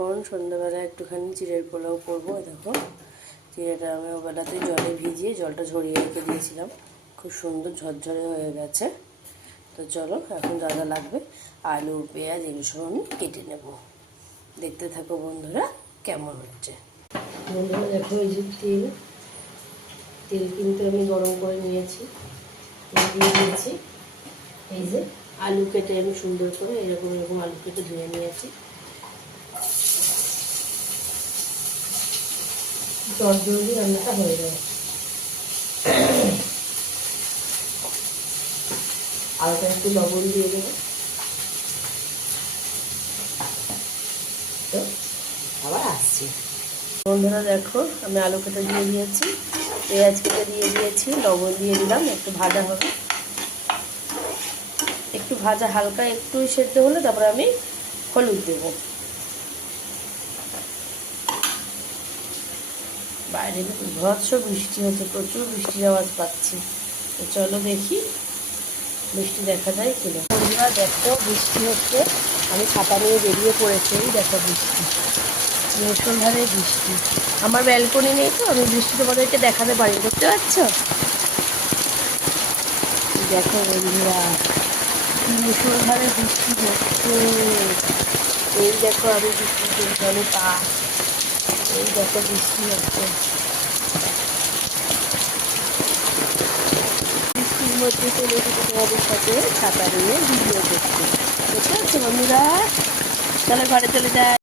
এখন সন্ধ্যাবেলা একটুখানি চিড়ের পোলাও করবো। দেখো চিড়েটা আমি ওবেলাতে জলে ভিজিয়ে জলটা ঝরিয়ে রেখে দিয়েছিলাম, খুব সুন্দর ঝরঝরে হয়ে গেছে। তো চলো এখন যা যা লাগবে আলু পেঁয়াজ এগুলো সব আমি কেটে নেব। দেখতে থাকো বন্ধুরা কেমন হচ্ছে। বন্ধুরা দেখো এই যে তেল কিন্তু আমি গরম করে নিয়েছি, দিয়ে দিয়েছি। এই যে আলু কেটে আমি সুন্দর করে এরকম আলু কেটে ধুয়ে নিয়েছি। জলদি রান্নাটা হয়ে যায়। আলুটা একটু লবণ দিয়ে দেবো, তো আবার আসছি। বন্ধুরা দেখো আমি আলু কেটে দিয়ে দিয়েছি, পেঁয়াজ কেটে দিয়ে দিয়েছি, লবণ দিয়ে দিলাম, একটু ভাজা হবে। একটু ভাজা হালকা একটু সেদ্ধ হলে তারপরে আমি হলুদ দেব। বাইরে ভৎস বৃষ্টি হচ্ছে, প্রচুর বৃষ্টির আওয়াজ পাচ্ছি। তো চলো দেখি বৃষ্টি দেখা যায় কিনা। বন্ধুরা দেখো বৃষ্টি হচ্ছে, আমি ছাতা নিয়ে বেরিয়ে পড়েছি। দেখো বৃষ্টি, মুষলধারে বৃষ্টি। আমার ব্যালকনি নেই তো আমি বৃষ্টি তোমাদেরকে দেখাতে পারি, দেখতে পাচ্ছ? দেখো বন্ধুরা কি মুষলধারে বৃষ্টি হচ্ছে। এই দেখো আমি বৃষ্টির জলে পা, এই দেখো বৃষ্টি হচ্ছে। বৃষ্টির মধ্যে চলে এসেছে তোমাদের সাথে ছাতা নিয়ে ভিডিও করতে। বুঝতে পারছো বন্ধুরা? তাহলে ঘরে চলে যায়।